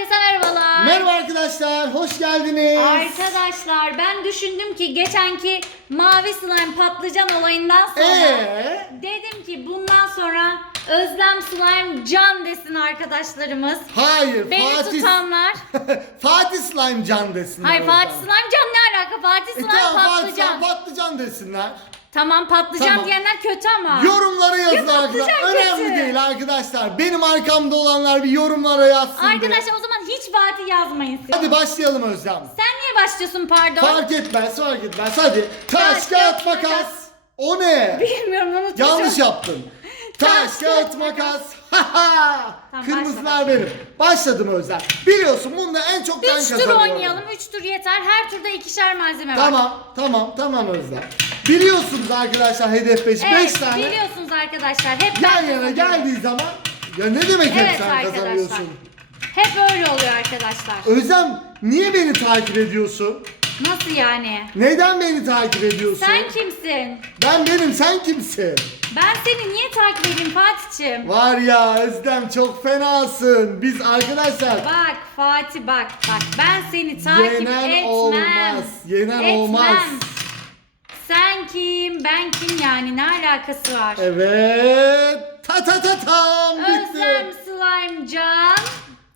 Herkese merhabalar. Merhaba arkadaşlar, hoş geldiniz. Arkadaşlar ben düşündüm ki geçenki mavi slime patlıcan olayından sonra Ee, dedim ki bundan sonra Özlem slime can desin arkadaşlarımız. hayır, Beni Fatih tutanlar. Fatih Slime can desinler. Hayır Fatih zaman. slime can ne alaka? Fatih E slime tamam, Fatih patlıcan. Slime patlıcan desinler. Tamam patlıcan Tamam. diyenler kötü ama. Yorumlara yazın Ya patlıcan arkadaşlar. Önemli kötü. değil arkadaşlar. Benim arkamda olanlar bir yorumlara yazsın. bir. Arkadaşlar o zaman hiç Fatih yazmayın siz. Hadi başlayalım Özlem. Sen niye başlıyorsun pardon? Fark etmez, fark etmez. Hadi. Taş, kağıt, makas. O ne? Bilmiyorum unutmuşum. Yanlış yaptın. Taş, Taş, kağıt, makas. Tamam, Kırmızılar benim. Başladım Özlem. Biliyorsun bunda en çok ben Üç tur kazanıyorum. oynayalım. Üç tur yeter. Her turda ikişer malzeme var. Tamam, tamam, tamam Özlem. Biliyorsunuz arkadaşlar hedef 5. 5 Evet tane biliyorsunuz arkadaşlar. Hep ben yan yana kazanıyorum. geldiği zaman ya ne demek hep Evet sen arkadaşlar. kazanıyorsun? Hep öyle oluyor arkadaşlar. Özlem niye beni takip ediyorsun? Nasıl yani? Neden beni takip ediyorsun? Sen kimsin? Ben benim, sen kimsin? Ben seni niye takip edeyim Fatih'ciğim? Var ya Özlem çok fenasın. Biz arkadaşlar Bak Fatih bak bak ben seni takip yenen etmem. olmaz. Yenen Etmem. olmaz. Sen kim ben kim yani ne alakası var? Evet. Ta ta ta tam Özlem bitti. Slime Can,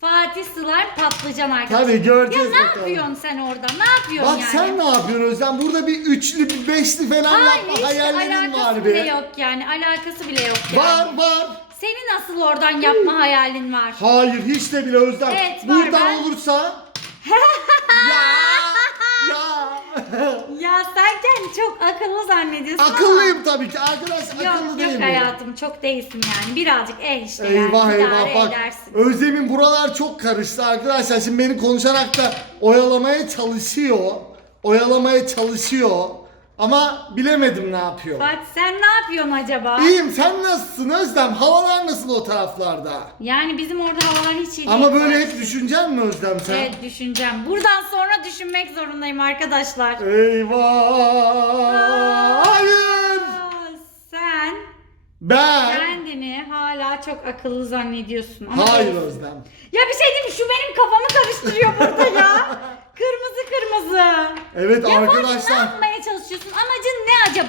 Fatih Slime Patlıcan arkadaşlar. Tabii göreceğiz Ya ne bakalım. yapıyorsun sen orada? Ne yapıyorsun Bak yani? sen ne yapıyorsun Özlem? Burada bir üçlü, bir beşli falan Hayır yapma hayallerin alakası var bile be. yok yani. Alakası bile yok yani. Var var. Senin nasıl oradan yapma hayalin var? Hayır hiç de bile Özlem. Evet, var, Buradan ben- olursa. ya ya. Sen kendini çok akıllı zannediyorsun ama. Akıllıyım tabii ki. Arkadaş akıllı Yok değil yok mi? hayatım çok değilsin yani. Birazcık eh işte Eyvah yani. eyvah idare bak edersin. Özlem'in buralar çok karıştı arkadaşlar. Şimdi beni konuşarak da oyalamaya çalışıyor. Oyalamaya çalışıyor. Ama bilemedim ne yapıyor. Fatih sen ne yapıyorsun acaba? İyiyim sen nasılsın Özlem? Havalar nasıl o taraflarda? Yani bizim orada havalar hiç iyi değil. Ama böyle hep düşüneceksin mi Özlem sen? Evet düşüneceğim. Buradan sonra düşünmek zorundayım arkadaşlar. Eyvah! Hayır! Aa, Sen Ben! kendini hala çok akıllı zannediyorsun. Ama Hayır değilsin. Özlem. Ya bir şey diyeyim mi? Şu benim kafamı karıştırıyor burada ya. kırmızı kırmızı. Evet Ya Fatih ne arkadaşlar. yapmaya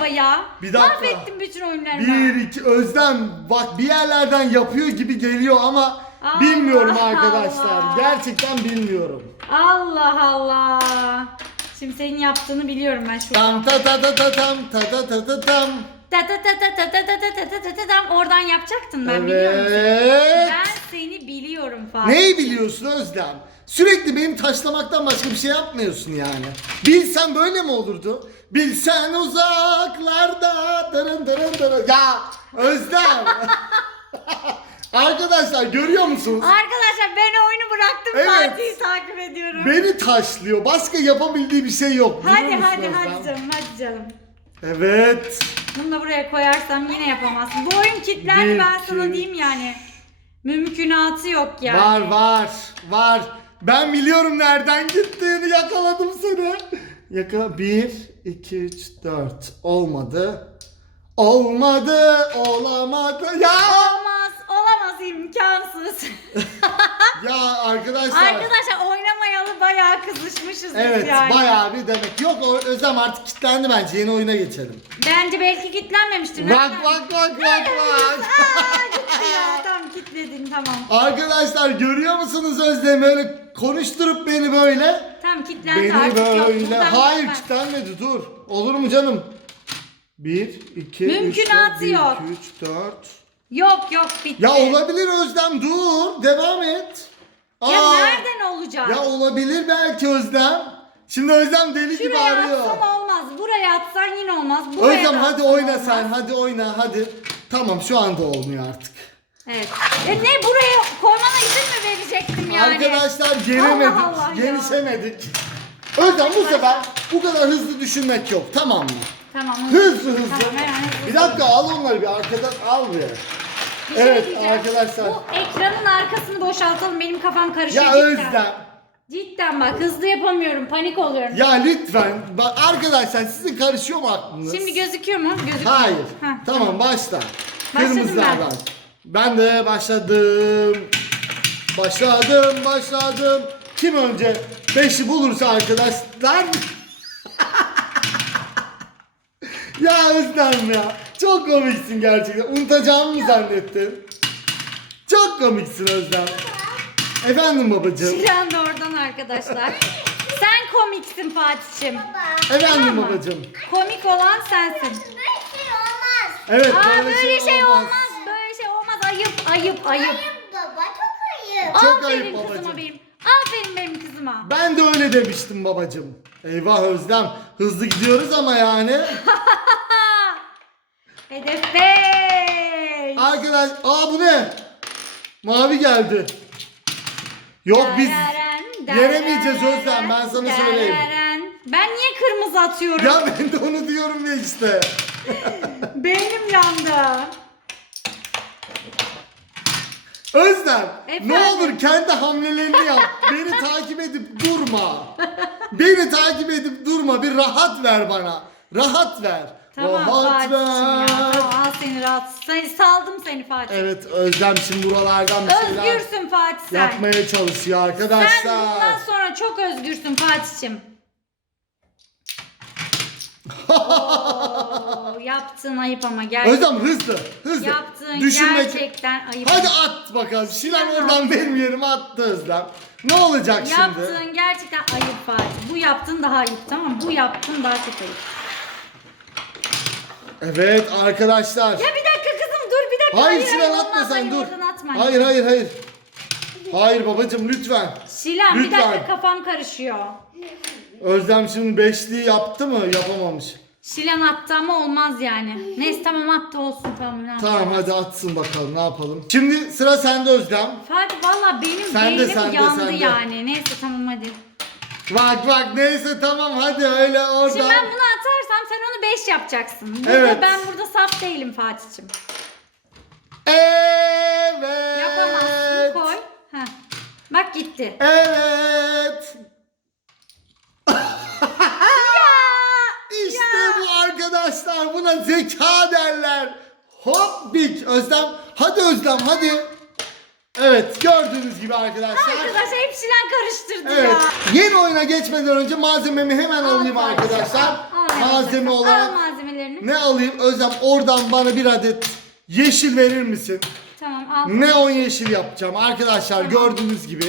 acaba ya? Bir dakika. Mahvettin bütün oyunlarımı. Bir iki Özlem bak bir yerlerden yapıyor gibi geliyor ama Allah bilmiyorum arkadaşlar. Allah. Gerçekten bilmiyorum. Allah Allah. Şimdi senin yaptığını biliyorum ben şu Tam ta ta ta ta tam ta ta ta ta tam. Ta ta ta ta ta ta ta ta ta ta ta ta tam oradan yapacaktın ben biliyorum. seni. Evet. Ben seni biliyorum Fatih. Neyi biliyorsun Özlem? Sürekli benim taşlamaktan başka bir şey yapmıyorsun yani. Bilsen böyle mi olurdu? Bilsen uzaklarda dırın dırın dırın. Ya Özlem. Arkadaşlar görüyor musunuz? Arkadaşlar ben oyunu bıraktım Evet. Fatih'i takip ediyorum. Beni taşlıyor. Başka yapabildiği bir şey yok. hadi musun hadi Özlem? hadi canım hadi canım. Evet. Bunu da buraya koyarsam yine yapamazsın. Bu oyun kilitlendi ben sana diyeyim yani. Mümkünatı yok yani. Var var var. Ben biliyorum nereden gittiğini yakaladım seni. Yakala. 1, 2, 3, 4. Olmadı. Olmadı. Olamadı. Ya. Olmaz, imkansız. Ya arkadaşlar. Arkadaşlar oynamayalı bayağı kızışmışız Evet biz yani. bayağı bir demek. Yok o Özlem artık kilitlendi bence. Yeni oyuna geçelim. Bence belki kilitlenmemiştir. Bak Nereden- bak bak bak bak. Aa, gitti ya tamam kilitledin tamam. Arkadaşlar görüyor musunuz Özlem öyle konuşturup beni böyle? Tamam kilitlendi Beni artık yok. böyle. Buradan Hayır kilitlenmedi dur. Olur mu canım? 1, 2, 3, Mümkünatı 4, 1, yok. 2, 3, 4. Yok yok bitti. Ya olabilir Özlem dur. Devam et. Ya Aa, nereden olacak? Ya olabilir belki Özlem. Şimdi Özlem deli gibi Şuraya arıyor. atsan olmaz. Buraya atsan yine olmaz. Buraya Özlem da hadi atsan oyna olmaz. sen. Hadi oyna hadi. Tamam şu anda olmuyor artık. Evet. E ne buraya koymana izin mi verecektim yani? Arkadaşlar gelemedik. Allah Allah ya. Genişemedik. Özlem bu sefer bu kadar hızlı düşünmek yok tamam mı? Tamam. Hızlı hızlı. Tamam, hemen hızlı. Bir dakika al onları bir arkadan al bir. Bir şey Evet diyeceğim. arkadaşlar. Bu ekranın arkasını boşaltalım. Benim kafam karışıyor Ya cidden. Özlem. Cidden bak hızlı yapamıyorum. Panik oluyorum. Ya lütfen. Bak arkadaşlar sizin karışıyor mu aklınız? Şimdi gözüküyor mu? Gözükmüyor. Hayır. Heh, tamam başla. Başladım Kırmızılardan. Ben de başladım. Başladım başladım. Kim önce 5'i bulursa arkadaşlar. ya Özlem ya. Çok komiksin gerçekten. Unutacağımı mı zannettin? Çok komiksin Özlem. Efendim babacığım. Şilan da oradan arkadaşlar. Sen komiksin Fatih'im. Efendim Tamam babacığım. Komik olan sensin. Böyle şey olmaz. Evet Aa böyle şey olmaz. Böyle şey olmaz. Ayıp ayıp ayıp. Ayıp baba çok ayıp. Çok Aferin ayıp kızıma babacığım. benim. Aferin benim kızıma. Ben de öyle demiştim babacığım. Eyvah Özlem. Hızlı gidiyoruz ama yani. Hedef beş. Arkadaş, aa bu ne? Mavi geldi. Yok biz dararen, Özlem, ben sana söyleyeyim. Ben niye kırmızı atıyorum? ya ben de onu diyorum ya işte. Beynim yandı. Özlem Efendim? ne olur kendi hamlelerini yap. Beni takip edip durma. Beni takip edip durma. Bir rahat ver bana. Rahat ver. Tamam Fatih'im ya. Tamam al seni rahat. Seni saldım seni Fatih. Evet Özlem şimdi buralardan bir şeyler Özgürsün Fatih sen. yapmaya çalışıyor Sen arkadaşlar. bundan sonra çok özgürsün Fatih'im. Oo, yaptığın ayıp ama gerçekten. Özlem hızlı hızlı. Yaptığın Düşünmek. gerçekten ayıp. Hadi at bakalım. Şilan oradan benim yerime attı Özlem. Ne olacak şimdi? Yaptığın gerçekten ayıp Fatih. Bu yaptığın daha ayıp tamam mı? Bu yaptığın daha çok ayıp. Evet arkadaşlar. Ya bir dakika kızım dur bir dakika. Hayır olmaz, atma sen hayır, dur. oradan atma. Hayır hayır hayır. Hayır babacım lütfen. Şilan bir Lütfen. dakika kafam karışıyor. Özlem şimdi beşliği yaptı mı? Yapamamış. Şilan attı ama olmaz yani. Neyse tamam attı olsun tamam. ne Tamam yapacağız? hadi atsın bakalım ne yapalım. Şimdi sıra sende Özlem. Fatih valla benim Sen de, beynim sen de, yandı sen de. yani. Neyse tamam hadi. Bak bak neyse tamam hadi öyle oradan. Şimdi ben bunu atarsam sen onu 5 yapacaksın. Burada Evet. ben burada saf değilim Fatih'im. Evet. Yapamazsın koy. Heh. Bak gitti. Evet. İşte bu arkadaşlar. Buna zeka derler. Hop bik. Özlem. Hadi Özlem hadi. Evet gördüğünüz gibi arkadaşlar. Arkadaşlar hep Şilan karıştırdı Evet. ya. Yeni oyuna geçmeden önce malzememi hemen Al alayım arkadaşlar. al, al Malzeme olarak Al malzemelerini. ne alayım? Özlem oradan bana bir adet yeşil verir misin? Tamam al. Neon yeşil yapacağım arkadaşlar gördüğünüz gibi.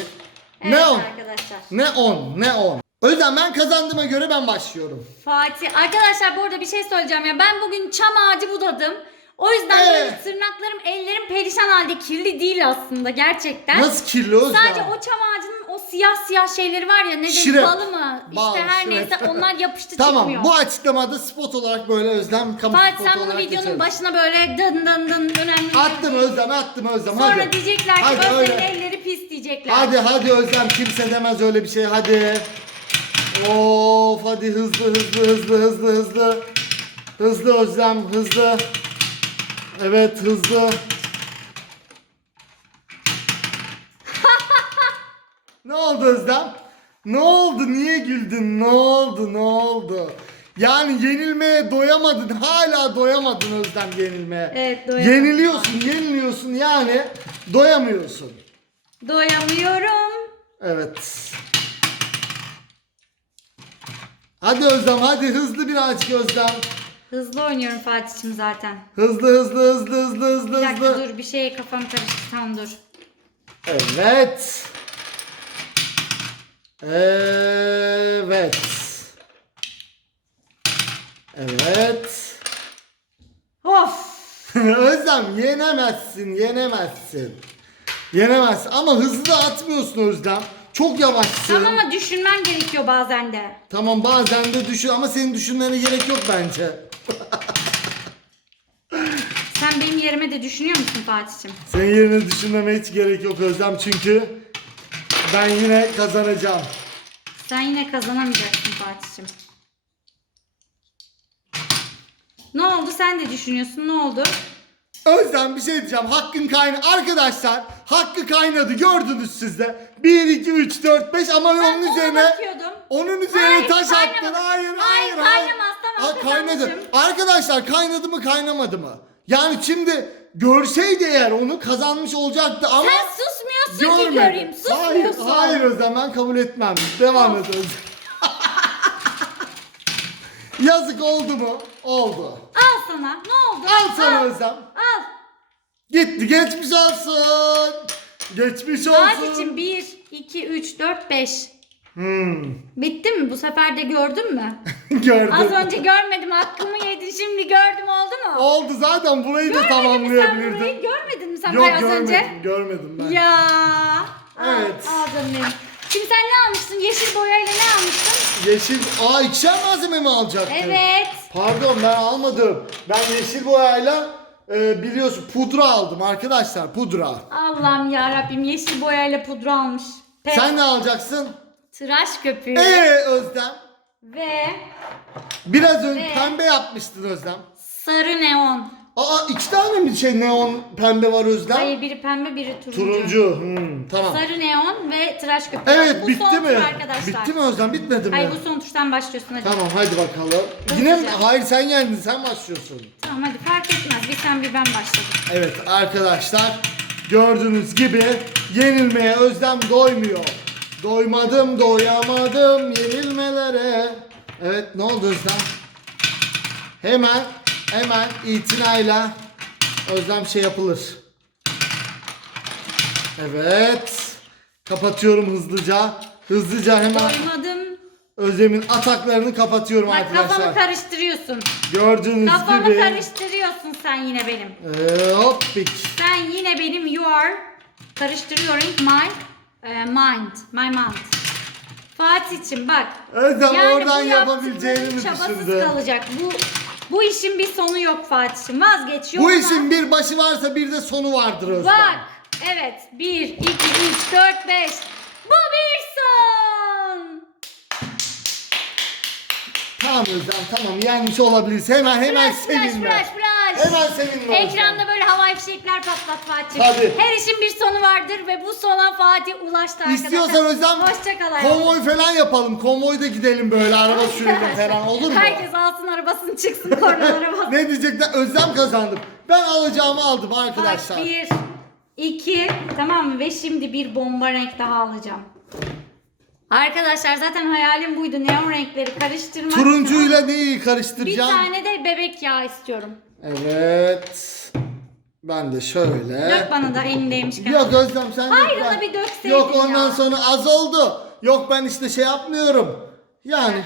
Evet Neon. arkadaşlar. Neon, neon. Özlem ben kazandığıma göre ben başlıyorum. Fatih. Arkadaşlar bu arada bir şey söyleyeceğim ya. Ben bugün çam ağacı budadım. O yüzden Evet. böyle tırnaklarım, ellerim perişan halde kirli değil aslında gerçekten. Nasıl kirli Özlem? Sadece o çam ağacının o siyah siyah şeyleri var ya ne de Şirep. balı mı? İşte Bal, her şirep. neyse onlar yapıştı Tamam çıkmıyor. bu açıklamada spot olarak böyle Özlem kamu Fatih spotu sen bunu olarak videonun geçeriz. başına böyle dın dın dın önemli. Attım Özlem attım Özlem Sonra hadi. diyecekler ki Hadi Özlem'in öyle. elleri pis diyecekler. Hadi hadi Özlem kimse demez öyle bir şey hadi. Of hadi hızlı hızlı hızlı hızlı hızlı. Hızlı Özlem hızlı. Evet hızlı. ne oldu Özlem? Ne oldu? Niye güldün? Ne oldu? Ne oldu? Yani yenilmeye doyamadın. Hala doyamadın Özlem yenilmeye. Evet, doyamadım. Yeniliyorsun, yeniliyorsun yani doyamıyorsun. Doyamıyorum. Evet. Hadi Özlem hadi hızlı birazcık Özlem. Hızlı oynuyorum Fatih'im zaten. Hızlı hızlı hızlı hızlı hızlı Bir dakika hızlı. dur bir şey kafam karıştı tamam dur. Evet. Evet. Evet. Of. Özlem yenemezsin, yenemezsin. Yenemezsin ama hızlı atmıyorsun Özlem. Çok yavaşsın. Tamam ama düşünmem gerekiyor bazen de. Tamam bazen de düşün ama senin düşünmene gerek yok bence. Sen benim yerime de düşünüyor musun Fatih'im? Senin yerine düşünmeme hiç gerek yok Özlem çünkü ben yine kazanacağım. Sen yine kazanamayacaksın Fatih'im. Ne oldu sen de düşünüyorsun ne oldu? Özlem bir şey diyeceğim. Hakkın kaynadı. Arkadaşlar hakkı kaynadı gördünüz siz de. 1, 2, 3, 4, 5 ama onun ona üzerine bakıyordum. onun üzerine Hayır, taş kaynamadı. attın. Hayır, Hayır, hayır, hayır. Ha, kaynadı. Arkadaşlar kaynadı mı kaynamadı mı? Yani şimdi görseydi eğer onu kazanmış olacaktı ama Sen susmuyorsun ki görmedi. göreyim. Hayır, Susmuyorsun. hayır Özlem ben kabul etmem. Devam et Özlem. Yazık oldu mu? Oldu. Al sana. Ne oldu? Al sana. Özlem. Al. Gitti geçmiş olsun. Geçmiş olsun. Fatih'cim 1, 2, 3, 4, 5. Hmm. Bitti mi? Bu sefer de gördün mü? Gördüm. Az önce görmedim hakkımı yedin şimdi gördüm oldu mu? Oldu zaten burayı da Görmedin mi sen burayı? Görmedin mi sen Yok az görmedim, önce? görmedim ben. Ya. Evet. Canım benim. Şimdi sen ne almıştın? Yeşil boyayla ne almıştın? Yeşil, aa ikişer malzeme mi alacaktın? Evet. Pardon ben almadım. Ben yeşil boyayla e, biliyorsun pudra aldım arkadaşlar pudra. Allah'ım ya Rabbim yeşil boyayla pudra almış. Pes. Sen ne alacaksın? Tıraş köpüğü. Ee Özlem. Ve Biraz önce Ve- pembe yapmıştın Özlem. sarı neon. Aa iki tane mi şey neon pembe var Özlem? Hayır biri pembe biri turuncu. Turuncu. Hmm, tamam. Sarı neon ve tıraş köpüğü. Evet bu bitti son mi? tur arkadaşlar. Bitti mi Özlem? Bitmedi mi? Hayır bu son tuştan başlıyorsun hadi. Tamam hadi bakalım. Yine mi? Hayır sen yendin sen başlıyorsun. Tamam hadi fark etmez. Bir sen bir ben başladım. Evet arkadaşlar gördüğünüz gibi yenilmeye özlem doymuyor. Doymadım doyamadım yenilmelere. Evet ne oldu Özlem? Hemen hemen itinayla Özlem şey yapılır. Evet. Kapatıyorum hızlıca. Hızlıca hemen Doymadım. Özlem'in ataklarını kapatıyorum Bak kafamı arkadaşlar. karıştırıyorsun. Gördüğünüz Kafamı gibi. karıştırıyorsun sen yine benim. Ee, hop pik. Sen yine benim you are karıştırıyorum my e, mind. My mind. Fatih'cim bak. Özlem oradan bu yapabileceğini mi yaptıkların çabasız düşündü? kalacak. Bu bu işin bir sonu yok Fatih'im. Vazgeç. Bu yoluna. işin bir başı varsa bir de sonu vardır Özlem. Bak. Evet. 1, 2, 3, 4, 5. Bu bir son. Tamam Özlem tamam yenmiş olabiliriz. Hemen hemen Flash, flash, sevinme. flash, flash. Hemen sevinme. Ekranda böyle havai fişekler patlat Fatih. Hadi. Her işin bir sonu vardır ve bu sona Fatih ulaştı arkadaşlar. İstiyorsan Özlem Hoşçakal hayatım. konvoy falan yapalım. Konvoyda gidelim böyle araba sürelim falan olur mu? Herkes alsın arabasını çıksın kornalara basın. Ne diyecekler? Özlem kazandım. Ben alacağımı aldım arkadaşlar. Bak bir, iki, tamam mı? Ve şimdi bir bomba renk daha alacağım. Arkadaşlar zaten hayalim buydu. Neon renkleri karıştırmak. Turuncuyla neyi Bir karıştıracağım? tane de bebek yağı istiyorum. Evet. Ben de şöyle. Dök bana da elindeymişken. Yok Özlem sen Hayır, ona bir dökseydin Yok ondan ya. sonra az oldu. Yok ben işte şey yapmıyorum. Yani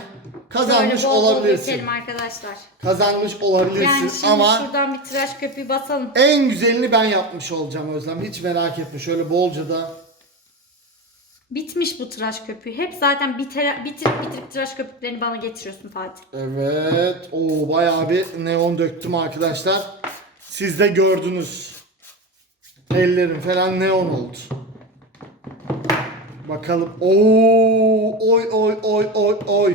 kazanmış Böyle bol bol olabilirsin. dökelim arkadaşlar. Kazanmış olabilirsin Yani şimdi ama şuradan bir tıraş köpüğü basalım. en güzelini ben yapmış olacağım Özlem. Hiç merak etme. Şöyle bolca da. Bitmiş bu tıraş köpüğü. Hep zaten bitir, bitirip bitirip tıraş köpüklerini bana getiriyorsun Fatih. Evet. Oo bayağı bir neon döktüm arkadaşlar. Siz de gördünüz. Ellerim falan neon oldu. Bakalım. Oo oy oy oy oy oy.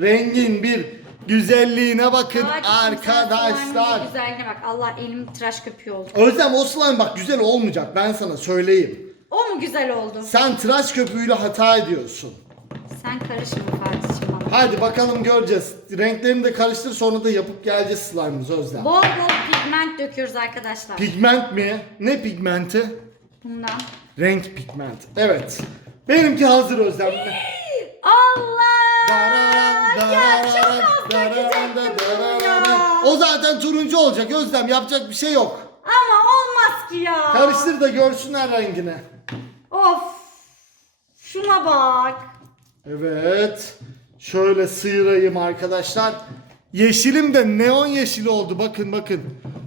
Rengin bir güzelliğine bakın Fatih, şimdi sen arkadaşlar. slime'ın Güzelliğine bak. Allah elim tıraş köpüğü oldu. Özlem o slime bak güzel olmayacak ben sana söyleyeyim. Mu güzel oldu? Sen tıraş köpüğüyle hata ediyorsun. Sen karışma Fatih'cim bana. Hadi bakalım göreceğiz. Renklerini de karıştır sonra da yapıp geleceğiz slime'ımızı Özlem. Bol bol pigment döküyoruz arkadaşlar. Pigment mi? Ne pigmenti? Bundan. Renk pigment. Evet. Benimki hazır Özlem. Allah! Dararan, Ya çok dararan, az dararan, dökecektim ya. O zaten turuncu olacak Özlem. Yapacak bir şey yok. Ama olmaz ki ya. Karıştır da görsünler rengini. Of. Şuna bak. Evet. Şöyle sıyırayım arkadaşlar. Yeşilim de neon yeşili oldu. Bakın bakın.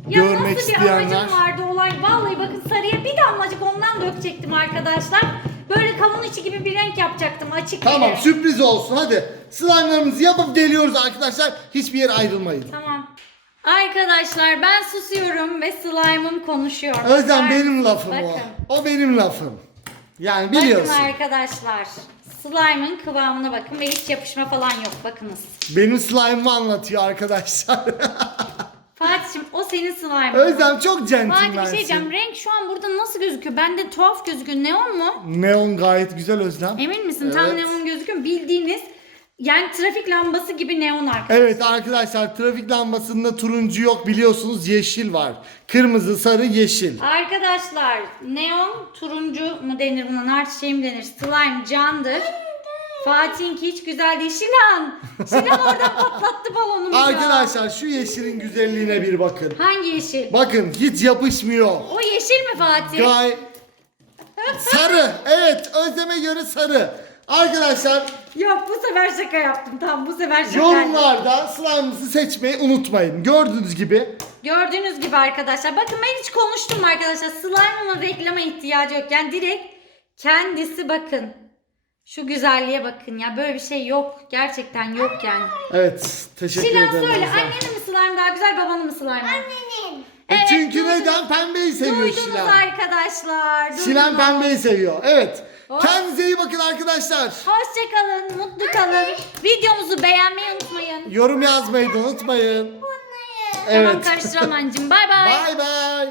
Ya Görmek nasıl bir isteyenler. amacım vardı olay. Vallahi bakın sarıya bir damlacık ondan dökecektim arkadaşlar. Böyle kavun içi gibi bir renk yapacaktım açık Tamam renk. sürpriz olsun hadi. Slime'larımızı yapıp geliyoruz arkadaşlar. Hiçbir yere ayrılmayın. Tamam. Arkadaşlar ben susuyorum ve slime'ım konuşuyor. Özlem Bakar benim mısınız? lafım Bakın. o. O benim lafım. Yani biliyorsun. Bakın arkadaşlar. Slime'ın kıvamına bakın ve hiç yapışma falan yok bakınız. Benim slime'ımı anlatıyor arkadaşlar. Fatih'im o senin slime'ın. Özlem çok Fatih bir şey centilmensin. diyeceğim. Renk şu an burada nasıl gözüküyor? Bende tuhaf gözüküyor. Neon mu? Neon gayet güzel Özlem. Emin misin? Tam Evet. neon gözüküyor. mu? Bildiğiniz Yani trafik lambası gibi neon arkadaşlar. Evet arkadaşlar trafik lambasında turuncu yok biliyorsunuz yeşil var. Kırmızı, sarı, yeşil. Arkadaşlar neon turuncu mu denir buna nar çiçeği mi denir? Slime candır. Fatih'inki hiç güzel değil. Şilan. Şilan oradan patlattı balonumuzu. Arkadaşlar şu yeşilin güzelliğine bir bakın. Hangi yeşil? Bakın hiç yapışmıyor. O yeşil mi Fatih? Gay sarı. Evet Özlem'e göre sarı. Arkadaşlar Yok bu sefer şaka yaptım. Tamam bu sefer şaka. yorumlarda slime'ınızı seçmeyi unutmayın. Gördüğünüz gibi Gördüğünüz gibi arkadaşlar. Bakın ben hiç konuştum mu arkadaşlar. Slime'ımın reklama ihtiyacı yok. Yani direkt kendisi bakın. Şu güzelliğe bakın ya. Böyle bir şey yok. Gerçekten yok yani. evet teşekkür Şilan ederim. söyle. Annenin mi slime daha güzel babanın mı slime? Benim. E Evet, Çünkü duydunuz- neden pembeyi seviyor Duydunuz Şilan? arkadaşlar. Duydunuz. Şilan pembeyi seviyor. Evet. Oh. Kendinize iyi bakın arkadaşlar. Hoşçakalın. Mutlu kalın. Videomuzu beğenmeyi unutmayın. Yorum yazmayı da unutmayın. Bunları. Evet. Tamam karıştıramam anneciğim. Bay bay. Bay bay.